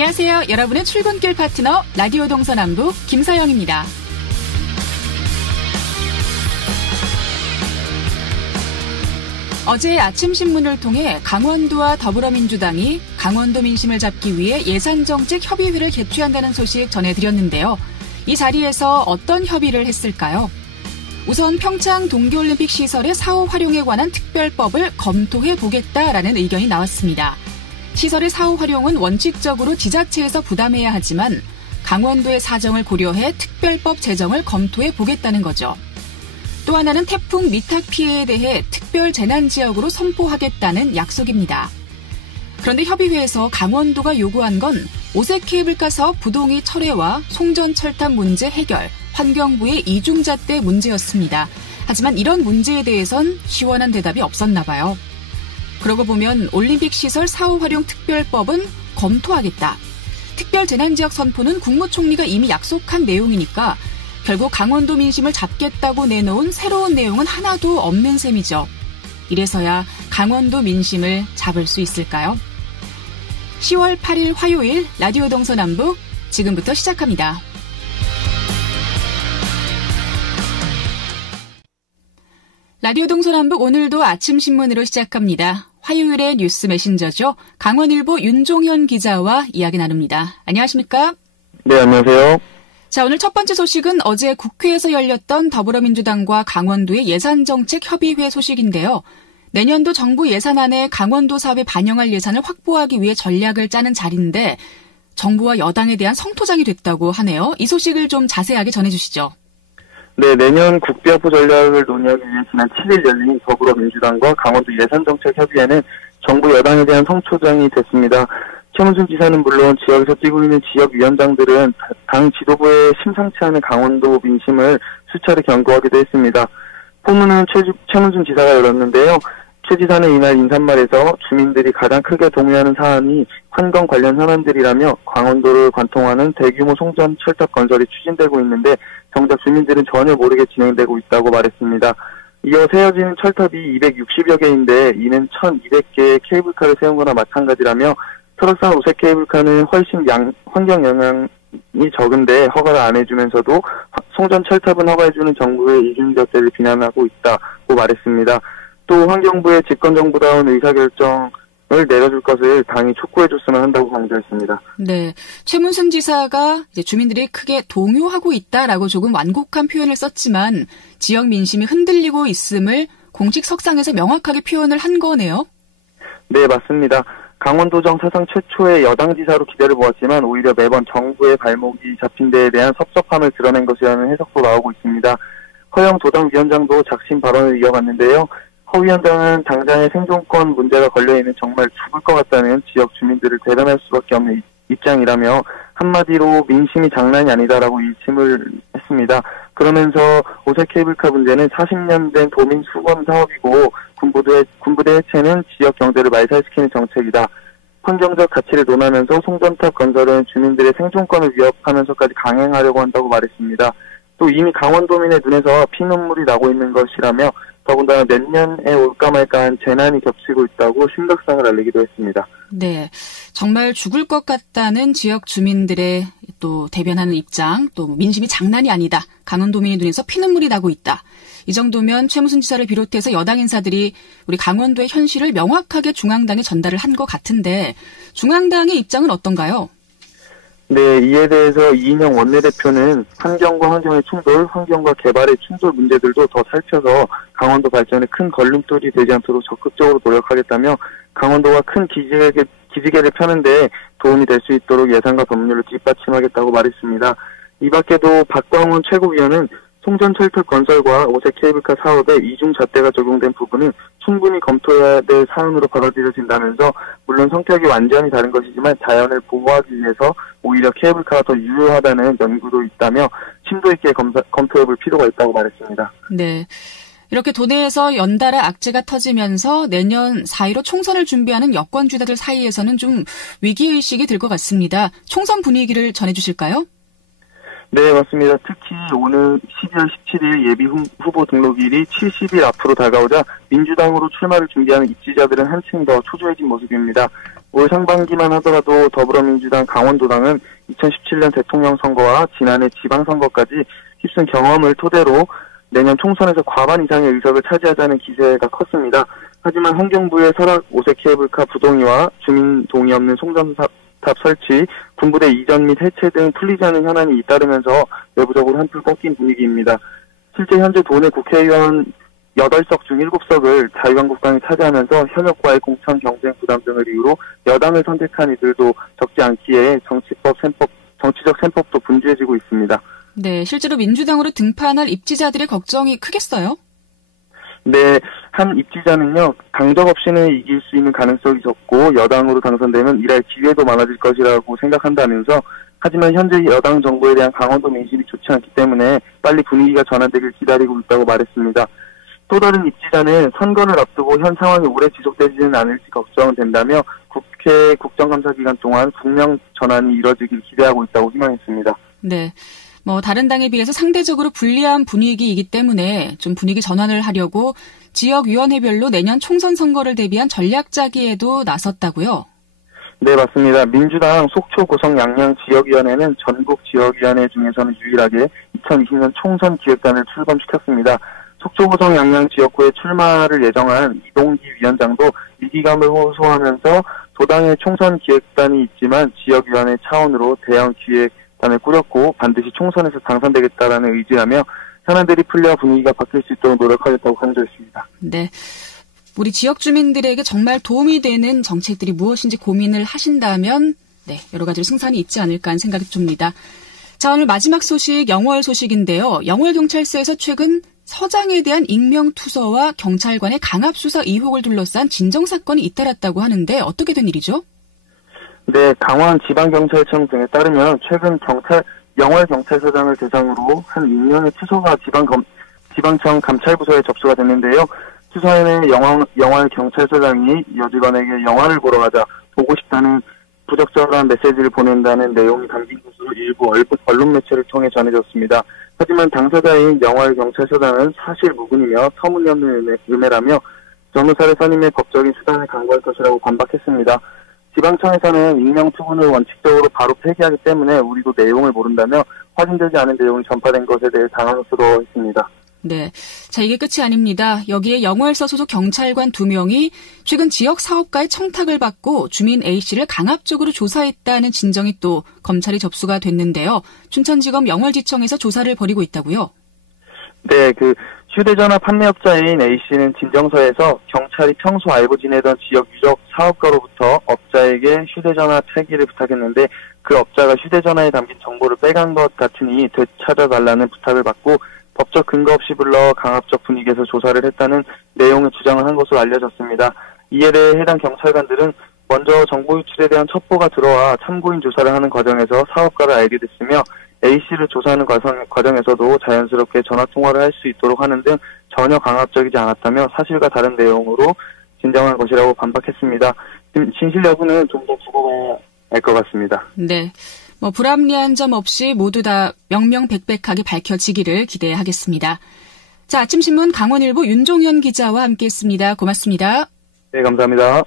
안녕하세요. 여러분의 출근길 파트너 라디오 동서남북 김서영입니다. 어제 아침 신문을 통해 강원도와 더불어민주당이 강원도 민심을 잡기 위해 예산정책협의회를 개최한다는 소식 전해드렸는데요. 이 자리에서 어떤 협의를 했을까요? 우선 평창 동계올림픽 시설의 사후 활용에 관한 특별법을 검토해보겠다라는 의견이 나왔습니다. 시설의 사후 활용은 원칙적으로 지자체에서 부담해야 하지만 강원도의 사정을 고려해 특별법 제정을 검토해보겠다는 거죠. 또 하나는 태풍 미탁 피해에 대해 특별 재난지역으로 선포하겠다는 약속입니다. 그런데 협의회에서 강원도가 요구한 건 오색 케이블카 사업 부동의 철회와 송전 철탑 문제 해결, 환경부의 이중잣대 문제였습니다. 하지만 이런 문제에 대해선 시원한 대답이 없었나 봐요. 그러고 보면 올림픽 시설 사후 활용 특별법은 검토하겠다. 특별 재난지역 선포는 국무총리가 이미 약속한 내용이니까 결국 강원도 민심을 잡겠다고 내놓은 새로운 내용은 하나도 없는 셈이죠. 이래서야 강원도 민심을 잡을 수 있을까요? 10월 8일 화요일 라디오 동서남북 지금부터 시작합니다. 라디오 동서남북 오늘도 아침 신문으로 시작합니다. 화요일의 뉴스 메신저죠. 강원일보 윤종현 기자와 이야기 나눕니다. 안녕하십니까? 네, 안녕하세요. 자, 오늘 첫 번째 소식은 어제 국회에서 열렸던 더불어민주당과 강원도의 예산정책협의회 소식인데요. 내년도 정부 예산안에 강원도 사업에 반영할 예산을 확보하기 위해 전략을 짜는 자리인데 정부와 여당에 대한 성토장이 됐다고 하네요. 이 소식을 좀 자세하게 전해주시죠. 네, 내년 국비확보 전략을 논의하기 위해 지난 7일 열린 더불어민주당과 강원도 예산정책협의회는 정부 여당에 대한 성토장이 됐습니다. 최문순 지사는 물론 지역에서 뛰고 있는 지역위원장들은 당 지도부의 심상치 않은 강원도 민심을 수차례 경고하기도 했습니다. 포문은 최문순 지사가 열었는데요. 최 지사는 이날 인사말에서 주민들이 가장 크게 동의하는 사안이 환경 관련 현안들이라며 강원도를 관통하는 대규모 송전 철탑 건설이 추진되고 있는데 정작 주민들은 전혀 모르게 진행되고 있다고 말했습니다. 이어 세워진 철탑이 260여 개인데 이는 1,200개의 케이블카를 세운 거나 마찬가지라며 트럭산 오색 케이블카는 훨씬 환경 영향이 적은데 허가를 안 해주면서도 송전 철탑은 허가해주는 정부의 이중잣대를 비난하고 있다고 말했습니다. 또 환경부의 집권정부다운 의사결정을 내려줄 것을 당이 촉구해줬으면 한다고 강조했습니다. 네, 최문순 지사가 이제 주민들이 크게 동요하고 있다라고 조금 완곡한 표현을 썼지만 지역 민심이 흔들리고 있음을 공식 석상에서 명확하게 표현을 한 거네요. 네, 맞습니다. 강원도정 사상 최초의 여당 지사로 기대를 모았지만 오히려 매번 정부의 발목이 잡힌 데에 대한 섭섭함을 드러낸 것이라는 해석도 나오고 있습니다. 허영 도당위원장도 작심 발언을 이어갔는데요. 허 위원장은 당장의 생존권 문제가 걸려있는 정말 죽을 것 같다는 지역 주민들을 대변할 수밖에 없는 입장이라며 한마디로 민심이 장난이 아니다라고 일침을 했습니다. 그러면서 오색 케이블카 문제는 40년 된 도민 수건 사업이고 군부대 해체는 지역 경제를 말살시키는 정책이다. 환경적 가치를 논하면서 송전탑 건설은 주민들의 생존권을 위협하면서까지 강행하려고 한다고 말했습니다. 또 이미 강원도민의 눈에서 피눈물이 나고 있는 것이라며 더군다나 몇 년에 올까 말까한 재난이 겹치고 있다고 심각성을 알리기도 했습니다. 네, 정말 죽을 것 같다는 지역 주민들의 또 대변하는 입장, 또 민심이 장난이 아니다. 강원도민의 눈에서 피눈물이 나고 있다. 이 정도면 최문순 지사를 비롯해서 여당 인사들이 우리 강원도의 현실을 명확하게 중앙당에 전달을 한 것 같은데 중앙당의 입장은 어떤가요? 네, 이에 대해서 이인영 원내대표는 환경과 환경의 충돌, 환경과 개발의 충돌 문제들도 더 살펴서 강원도 발전에 큰 걸림돌이 되지 않도록 적극적으로 노력하겠다며 강원도가 큰 기지개를 펴는 데 도움이 될 수 있도록 예산과 법률을 뒷받침하겠다고 말했습니다. 이 밖에도 박광훈 최고위원은 송전 철탑 건설과 오색 케이블카 사업에 이중잣대가 적용된 부분은 충분히 검토해야 될 사안으로 받아들여진다면서 물론 성격이 완전히 다른 것이지만 자연을 보호하기 위해서 오히려 케이블카가 더 유효하다는 연구도 있다며 심도 있게 검토해볼 필요가 있다고 말했습니다. 네. 이렇게 도내에서 연달아 악재가 터지면서 내년 4.15 총선을 준비하는 여권주자들 사이에서는 좀 위기의식이 들 것 같습니다. 총선 분위기를 전해주실까요? 네, 맞습니다. 특히 오늘 12월 17일 예비 후보 등록일이 70일 앞으로 다가오자 민주당으로 출마를 준비하는 입지자들은 한층 더 초조해진 모습입니다. 올 상반기만 하더라도 더불어민주당 강원도당은 2017년 대통령 선거와 지난해 지방선거까지 휩쓴 경험을 토대로 내년 총선에서 과반 이상의 의석을 차지하자는 기세가 컸습니다. 하지만 환경부의 설악 오색 케이블카 부동의와 주민 동의 없는 송전탑 설치, 군부대 이전 및 해체 등 풀리지 않은 현안이 잇따르면서 내부적으로 한풀 꺾인 분위기입니다. 실제 현재 도내 국회의원 8석 중 7석을 자유한국당이 차지하면서 현역과의 공천 경쟁 부담 등을 이유로 여당을 선택한 이들도 적지 않기에 정치적 셈법도 분주해지고 있습니다. 네, 실제로 민주당으로 등판할 입지자들의 걱정이 크겠어요? 네, 한 입지자는요, 당적 없이는 이길 수 있는 가능성이 적고 여당으로 당선되면 일할 기회도 많아질 것이라고 생각한다면서, 하지만 현재 여당 정부에 대한 강원도 민심이 좋지 않기 때문에 빨리 분위기가 전환되길 기다리고 있다고 말했습니다. 또 다른 입지자는 선거를 앞두고 현 상황이 오래 지속되지는 않을지 걱정된다며 국회 국정감사 기간 동안 국면 전환이 이뤄지길 기대하고 있다고 희망했습니다. 네. 다른 당에 비해서 상대적으로 불리한 분위기이기 때문에 좀 분위기 전환을 하려고 지역위원회별로 내년 총선 선거를 대비한 전략 짜기에도 나섰다고요? 네, 맞습니다. 민주당 속초, 고성, 양양 지역위원회는 전국 지역위원회 중에서는 유일하게 2020년 총선 기획단을 출범시켰습니다. 속초, 고성, 양양 지역구에 출마를 예정한 이동기 위원장도 위기감을 호소하면서 도당의 총선 기획단이 있지만 지역위원회 차원으로 대형 기획단을 꾸렸고 반드시 총선에서 당선되겠다라는 의지라며 현안들이 풀려 분위기가 바뀔 수 있도록 노력하겠다고 강조했습니다. 네, 우리 지역 주민들에게 정말 도움이 되는 정책들이 무엇인지 고민을 하신다면 여러 가지로 승산이 있지 않을까 하는 생각이 듭니다. 자, 오늘 마지막 소식 영월 소식인데요. 영월경찰서에서 최근 서장에 대한 익명투서와 경찰관의 강압수사 의혹을 둘러싼 진정사건이 잇따랐다고 하는데 어떻게 된 일이죠? 네, 강원지방경찰청 등에 따르면 최근 영월경찰서장을 대상으로 한 익명의 투서가 지방청 감찰부서에 접수가 됐는데요. 투서에는 영월경찰서장이 여직원에게 영화를 보러 가자 보고 싶다는 부적절한 메시지를 보낸다는 내용이 담긴 것으로 일부 언론 매체를 통해 전해졌습니다. 하지만 당사자인 영월경찰서장은 사실 무근이며 터무니없는 음해라며 변호사를 선임해 법적인 수단을 강구할 것이라고 반박했습니다. 지방청에서는 익명 투문을 원칙적으로 바로 폐기하기 때문에 우리도 내용을 모른다며 확인되지 않은 내용이 전파된 것에 대해 당황스러워했습니다. 네, 자, 이게 끝이 아닙니다. 여기에 영월서 소속 경찰관 2명이 최근 지역 사업가의 청탁을 받고 주민 A씨를 강압적으로 조사했다는 진정이 또 검찰이 접수가 됐는데요. 춘천지검 영월지청에서 조사를 벌이고 있다고요? 네, 휴대전화 판매업자인 A씨는 진정서에서 경찰이 평소 알고 지내던 지역 유적 사업가로부터 업자에게 휴대전화 폐기를 부탁했는데 그 업자가 휴대전화에 담긴 정보를 빼간 것 같으니 되찾아달라는 부탁을 받고 법적 근거 없이 불러 강압적 분위기에서 조사를 했다는 내용을 주장을 한 것으로 알려졌습니다. 이에 대해 해당 경찰관들은 먼저 정보 유출에 대한 첩보가 들어와 참고인 조사를 하는 과정에서 사업가를 알게 됐으며 A씨를 조사하는 과정에서도 자연스럽게 전화통화를 할 수 있도록 하는 등 전혀 강압적이지 않았다며 사실과 다른 내용으로 진정한 것이라고 반박했습니다. 진실 여부는 좀 더 두고 봐야 알 것 같습니다. 네. 불합리한 점 없이 모두 다 명명백백하게 밝혀지기를 기대하겠습니다. 자, 아침신문 강원일보 윤종현 기자와 함께했습니다. 고맙습니다. 네, 감사합니다.